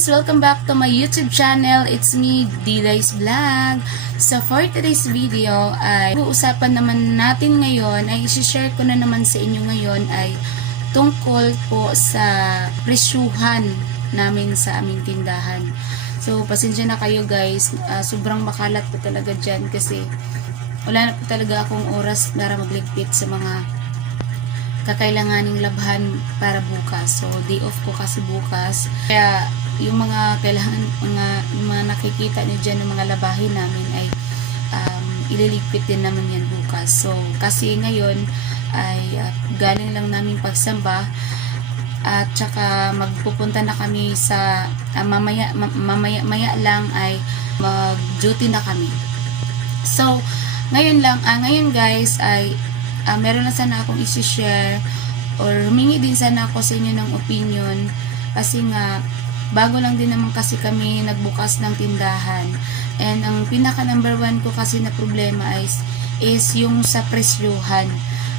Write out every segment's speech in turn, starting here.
guys! Welcome back to my YouTube channel. It's me, Dilay's Vlog. So for today's video ay uusapan naman natin ngayon, ay isi-share ko na naman sa inyo ngayon ay tungkol po sa presyuhan namin sa aming tindahan. So pasensya na kayo guys, sobrang makalat po talaga dyan kasi wala na po talaga akong oras para magligpit sa mga kakailanganing labhan para bukas. So day off ko kasi bukas. Kaya yung mga kailangan, mga nakikita niyo dyan ng mga labahin namin ay ililigpit din naman yan bukas. So kasi ngayon ay galing lang namin pagsamba at saka magpupunta na kami sa mamaya lang ay mag duty na kami. So ngayon guys ay meron na sana akong isi-share or humingi din sana ako sa inyo ng opinion kasi nga bago lang din naman kasi kami nagbukas ng tindahan, and ang pinaka number one ko kasi na problema is yung sa presyuhan.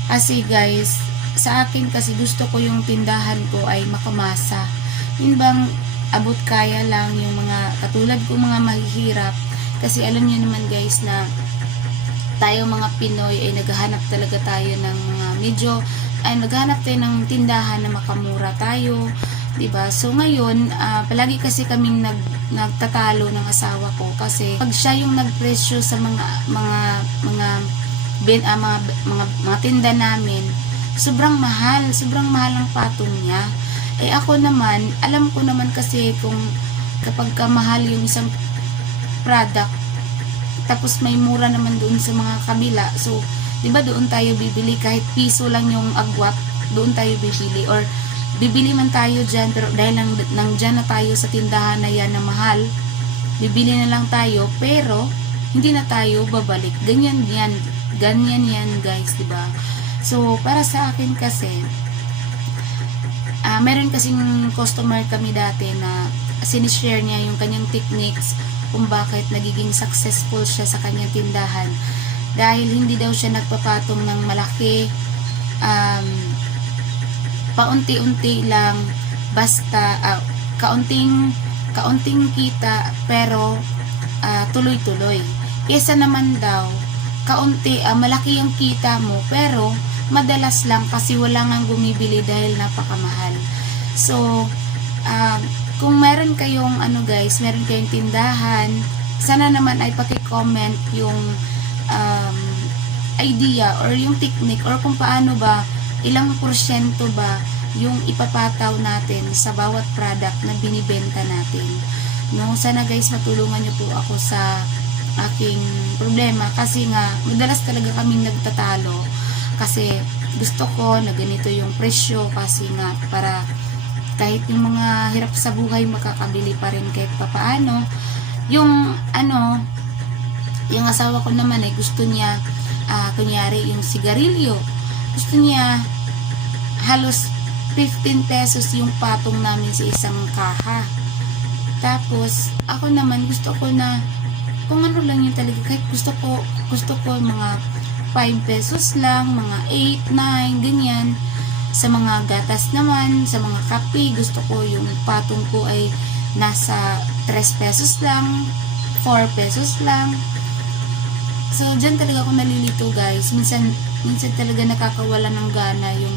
Kasi guys, sa akin kasi gusto ko yung tindahan ko ay makamasa, yun bang abot kaya lang yung mga katulad ko mga mahihirap. Kasi alam niyo naman guys na tayo mga Pinoy ay naghahanap talaga tayo ng mga naghahanap tayo ng tindahan na makamura tayo, 'di ba? So ngayon, palagi kasi kaming nagtatalo ng asawa ko kasi pag siya yung nagpresyo sa mga tinda namin, sobrang mahal ang patong niya. Eh ako naman, alam ko naman kasi kung kapag mahal yung isang product tapos may mura naman doon sa mga kabila, so 'di ba doon tayo bibili kahit piso lang yung agwat, doon tayo bibili, or bibili man tayo diyan pero dahil nang diyan na tayo sa tindahan na yan na mahal, bibili na lang tayo pero hindi na tayo babalik. Ganyan yan guys, 'di ba? So para sa akin kasi meron kasing customer kami dati na sinishare niya yung kanyang techniques kung bakit nagiging successful siya sa kanyang tindahan, dahil hindi daw siya nagpapatong ng malaki, paunti-unti lang, basta kaunting kita pero tuloy-tuloy, kesa naman daw malaki yung kita mo pero madalas lang kasi wala nang bumibili dahil napakamahal. So kung meron kayong guys, meron kayong tindahan, sana naman ay paki-comment yung idea or yung technique or kung paano ba, ilang porsyento ba yung ipapataw natin sa bawat product na binibenta natin. No, sana guys matulungan niyo po ako sa aking problema kasi nga madalas talaga kaming nagtatalo kasi gusto ko na ganito yung presyo kasi nga para kahit yung mga hirap sa buhay makakabili pa rin kahit papaano. Yung yung asawa ko naman ay gusto niya kunyari yung sigarilyo, gusto niya halos 15 pesos yung patong namin sa isang kaha. Tapos ako naman gusto ko na kung ano lang yung talaga, kahit gusto ko mga 5 pesos lang, mga 8, 9 ganyan. Sa mga gatas naman, sa mga kape, gusto ko yung patong ko ay nasa 3 pesos lang, 4 pesos lang. So, dyan talaga ako nalilito guys. Minsan talaga nakakawala ng gana yung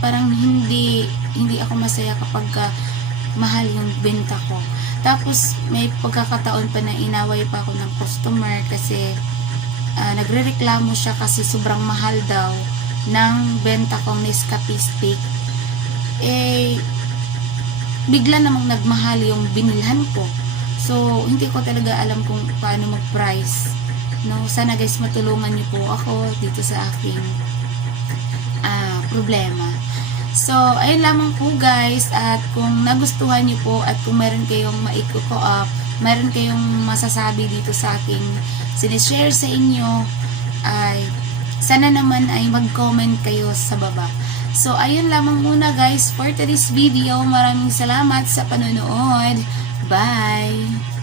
parang hindi ako masaya kapag mahal yung benta ko. Tapos, may pagkakataon pa na inaway pa ako ng customer kasi nagrereklamo siya kasi sobrang mahal daw ng benta kong Nescafe stick. Bigla namang nagmahal yung binilhan ko. So hindi ko talaga alam kung paano mag-price. No, sana guys matulungan niyo po ako dito sa aking problema. So ayun lamang po guys, at kung nagustuhan niyo po at kung meron kayong meron kayong masasabi dito sa aking sinishare sa inyo, ay sana naman ay mag-comment kayo sa baba. So, ayun lamang muna guys for today's video. Maraming salamat sa panonood. Bye!